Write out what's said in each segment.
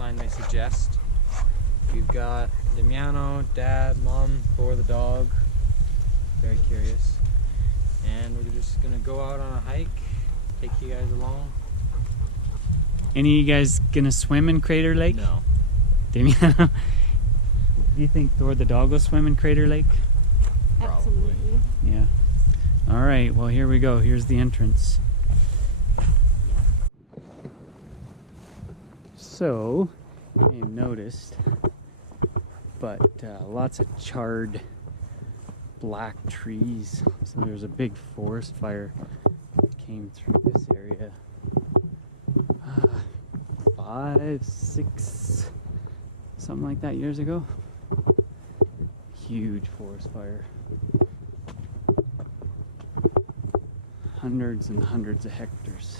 sign may suggest. We've got Damiano, Dad, Mom, Thor the dog. Very curious. And we're just gonna go out on a hike, take you guys along. Any of you guys gonna swim in Crator Lake? No. Damiano? Do you think Thor the dog will swim in Crator Lake? Absolutely. Yeah. All right, well, here we go. Here's the entrance. So, you may have noticed, but lots of charred black trees. So there's a big forest fire that came through this area 5, 6, something like that years ago. Huge forest fire. Hundreds and hundreds of hectares.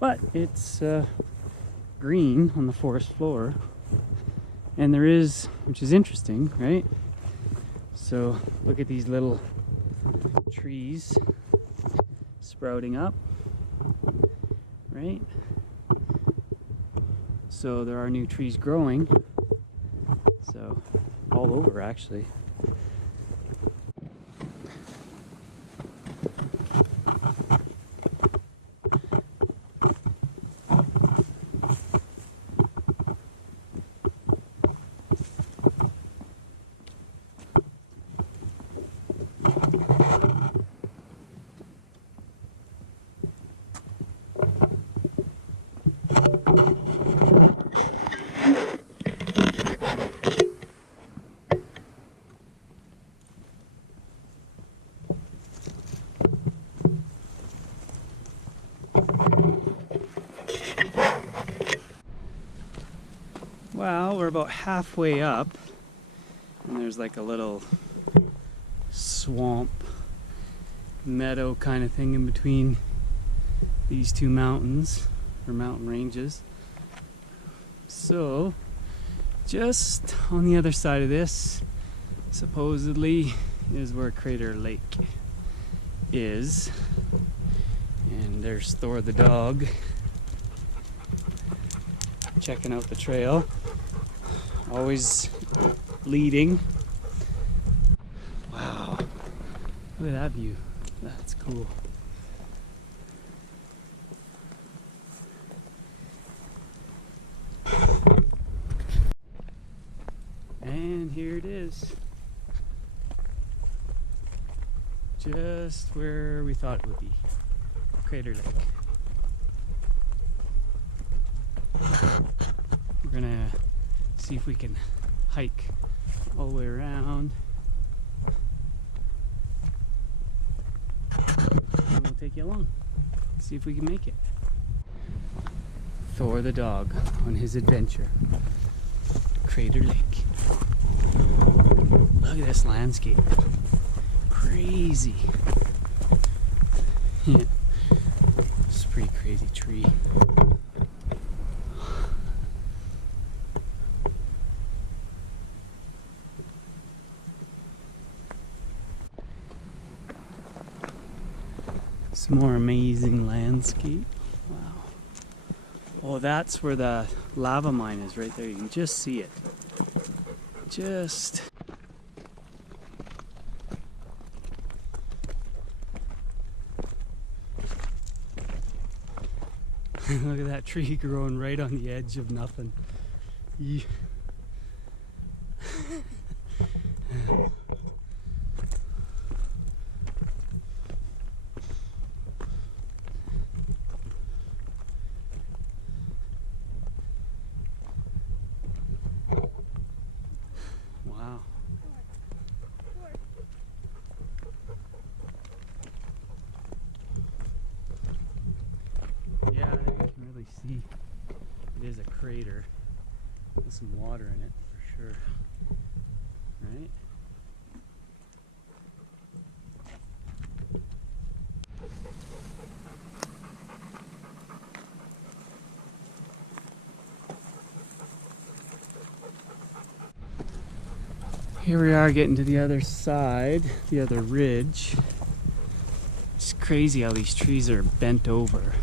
But it's green on the forest floor. And there is, which is interesting, right? So look at these little trees sprouting up, right? So there are new trees growing. So all over actually. Well, we're about halfway up, and there's like a little swamp meadow kind of thing in between these two mountains, or mountain ranges. So, just on the other side of this, supposedly, is where Crator Lake is. And there's Thor the dog checking out the trail, always leading. Wow, look at that view. That's cool. And here it is, just where we thought it would be, Crator Lake. We're gonna see if we can hike all the way around. And we'll take you along, see if we can make it. Thor the dog on his adventure, Crator Lake. Look at this landscape, crazy. Yeah, it's a pretty crazy tree. Some more amazing landscape. Wow. Oh, that's where the lava mine is, right there. You can just see it. Just. Look at that tree growing right on the edge of nothing. Yeah. Wow. Yeah, you can really see it is a crater with some water in it for sure. Right? Here we are getting to the other side, the other ridge. It's crazy how these trees are bent over.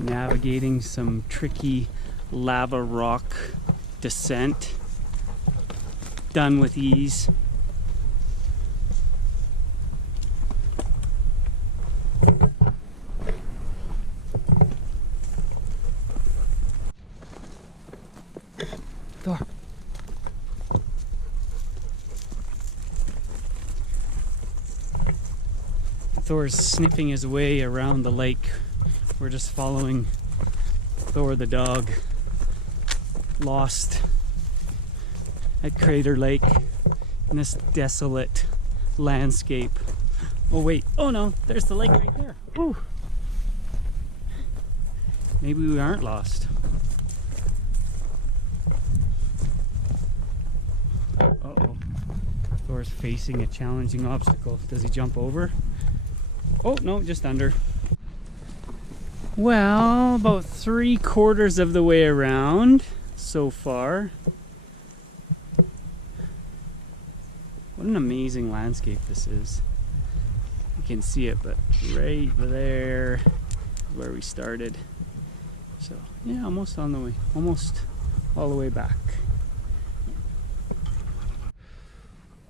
navigating some tricky lava rock descent, done with ease. Thor. Thor's sniffing his way around the lake. We're just following Thor the dog, lost at Crator Lake in this desolate landscape. Oh wait, oh no, there's the lake right there. Whew. Maybe we aren't lost. Uh-oh. Thor's facing a challenging obstacle. Does he jump over? Oh no, just under. Well, about 3/4 of the way around so far. What an amazing landscape this is. You can see it, but right there is where we started. So yeah, almost on the way, almost all the way back.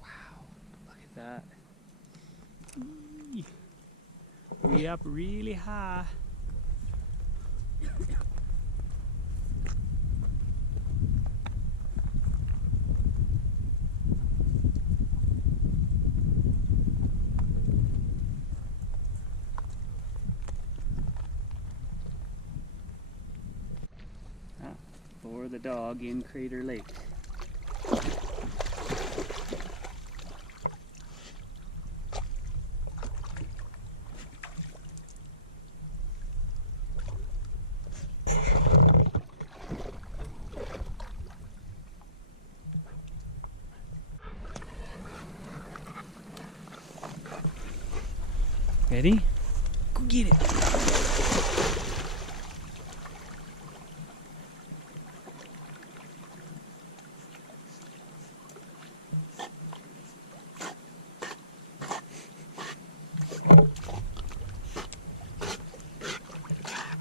Wow, look at that. Eee. We up really high. Thor the dog in Crator Lake. Ready? Go get it.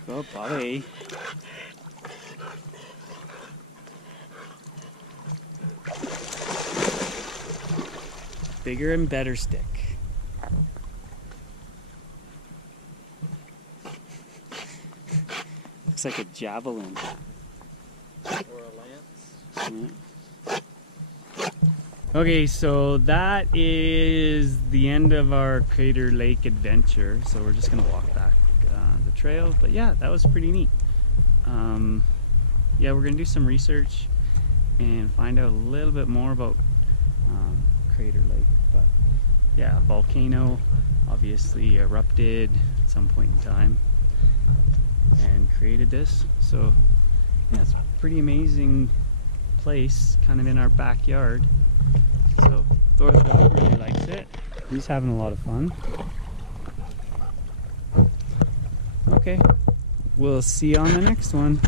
Go, Bobby. Bigger and better stick. Looks like a javelin. Or a lance. Yeah. Okay, so that is the end of our Crator Lake adventure. So we're just gonna walk back the trail. But yeah, that was pretty neat. Yeah, we're gonna do some research and find out a little bit more about Crator Lake. But yeah, a volcano obviously erupted at some point in time and created this. So yeah, it's a pretty amazing place, kind of in our backyard. So Thor the dog really likes it. He's having a lot of fun. Okay, we'll see you on the next one.